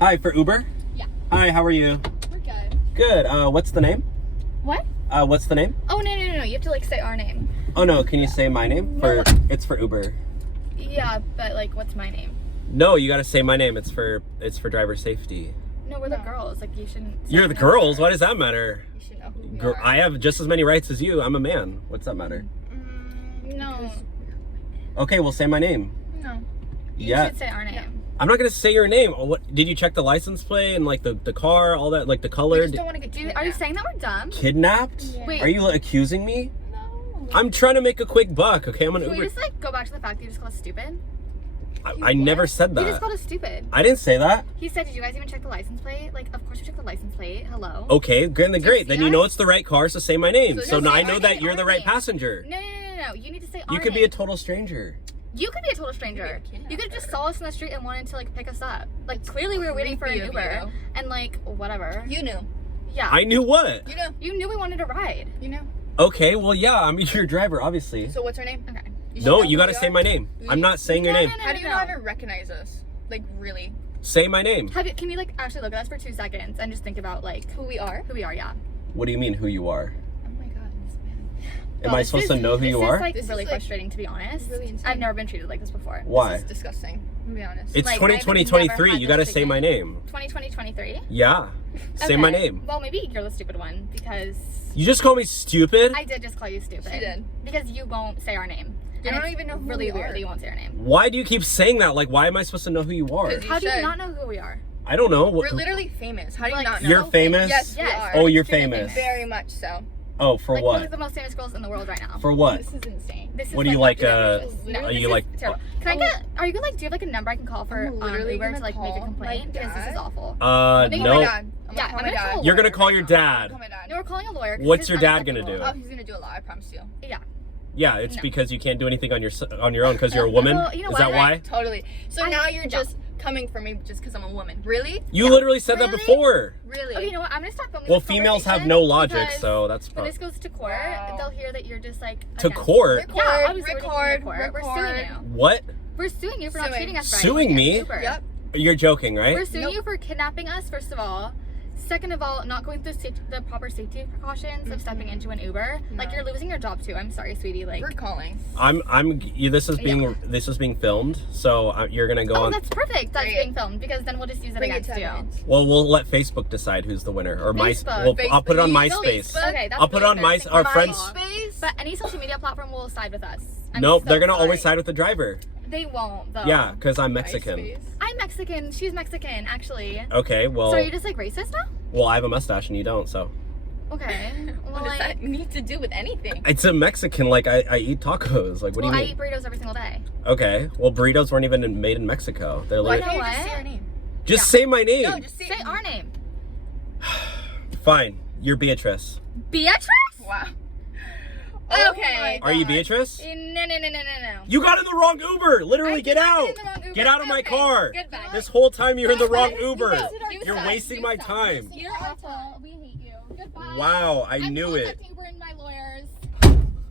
Hi, for Uber? Yeah. Hi, how are you? We're good. Good. What's the name? What? What's the name? Oh, no. You have to, like, say our name. Oh, no. Can you say my name? No. It's for Uber. Yeah, but, like, what's my name? No, you gotta say my name. It's for driver safety. No, we're the girls. Like, you shouldn't say You're the no. girls? Why does that matter? You should know who we are. I have just as many rights as you. I'm a man. What's that matter? No. Okay, well, say my name. No. You Yeah. should say our name. I'm not gonna say your name. What did you check the license plate and like the car, all that, like the color? We just don't want to get kidnapped. Are you saying that we're dumb? Kidnapped? Yeah. Wait. Are you accusing me? No. I'm trying to make a quick buck. Okay, I'm an Can we Uber. just, like, go back to the fact that you just called us stupid? I never said He that. just called us stupid. I didn't say that. He said, did you guys even check the license plate? Like, of course you checked the license plate. Hello. Okay, great. Then see you us? know it's the right car, so say my name. So now say I know our that name, you're our the right name. passenger. No. You need to say our You could be name. a total stranger. You could be a total stranger. You could have just saw us in the street and wanted to, like, pick us up. Like, clearly we were waiting for an creepy of Uber. you. And, like, whatever. You knew. Yeah. I knew what? You knew we wanted a ride. You know. Okay, well, yeah, I'm your driver, obviously. So what's her name? Okay. No, you gotta say my name. I'm not saying your name. How do you not even recognize us? Like, really? Say my name. Can you, like, actually look at us for 2 seconds and just think about, like, Who we are? who we are, yeah. What do you mean, who you are? Oh my god, this man. Am I supposed to know who you This are? is, like, This is, really like, frustrating, to be honest. really insane. I've never been treated like this before. Why? This is disgusting. To be honest. It's Like, 2020, I've never 23. had You this gotta say my treatment. name. 2023? Yeah. Say my name. Well, maybe you're the stupid one because You just call me stupid? I did just call you stupid. She did. Because you won't say our name. You And don't it's even know who really we weird are. that you won't say our name. Why do you keep saying that? Like, why am I supposed to know who you are? 'Cause How do you should. not know who we are? I don't know. We're literally famous. How do you Like, not know? You're famous? Yes, we Yes. are. Oh, you're Extremely famous. Very much so. Oh, for Like, we're what? the most famous girls in the world right now. For what? This is insane. This is What do you like, outrageous. No, No, are this you is like- terrible. Can I get, are you like, do you have like a number I can call for I'm literally Uber to gonna like make a call complaint? my Because this is dad. awful. No. Oh my god. I'm Yeah, gonna call I'm my gonna dad. call You're gonna lawyer call your I'll dad. call my dad. No, we're calling a lawyer. 'cause What's this your is dad gonna do? Oh, he's gonna do a lot. I promise you. Yeah. Yeah, it's No. because you can't do anything on your own because you're a woman. Well, you know Is that what? why? Totally. So now you're yeah. just coming for me just because I'm a woman. Really? You literally said that Really? before. Really? Okay, you know what? I'm gonna start filming. Well, this females have conversation no logic, because so that's when probably this goes to court, Wow. they'll hear that you're just like to against- court. Record, Yeah, obviously we're taking you to record, court. We're suing you. What? We're suing you for not Suing. treating us right. Suing me? Uber. Yep. You're joking, right? We're suing Nope. you for kidnapping us, first of all. Second of all, not going through the proper safety precautions of stepping into an Uber. Like, No. you're losing your job too. I'm sorry, sweetie. Like, We're calling. This is being filmed, so you're gonna go oh, on. that's perfect. That's Great. being filmed because then we'll just use it Bring it against to you. evidence. Well, we'll let Facebook decide who's the winner, or Facebook. I'll put it on Facebook. MySpace. Facebook. Okay, that's I'll put it really on embarrassing our for friends. us. MySpace? But any social media platform will side with us. I'm Nope, so they're gonna sorry. always side with the driver. They won't, though. Yeah, because I'm Mexican. MySpace. I'm Mexican. She's Mexican, actually. Okay, well, So are you just like racist now? well, I have a mustache and you don't, so Okay. Well, What does that need to do with anything? it's a Mexican. Like I eat tacos. Like what well, do I you eat mean? burritos every single day. Okay, well, burritos weren't even made in Mexico. They're Why like, can't you know just say what? our name? just Yeah. say my name. No, just Say our name. Fine, you're Beatrice. Beatrice? Wow. Oh Okay. my Are you God. Beatrice? No. You got in the wrong Uber. Literally, I get did not out. get in the wrong Uber. Get out of my Okay, car. goodbye. This whole time you're in the wrong You Uber. suck. You're suck. wasting You my suck. time. You're awful. We hate you. Goodbye. Wow, I I'm knew it. contacting Uber and my lawyers.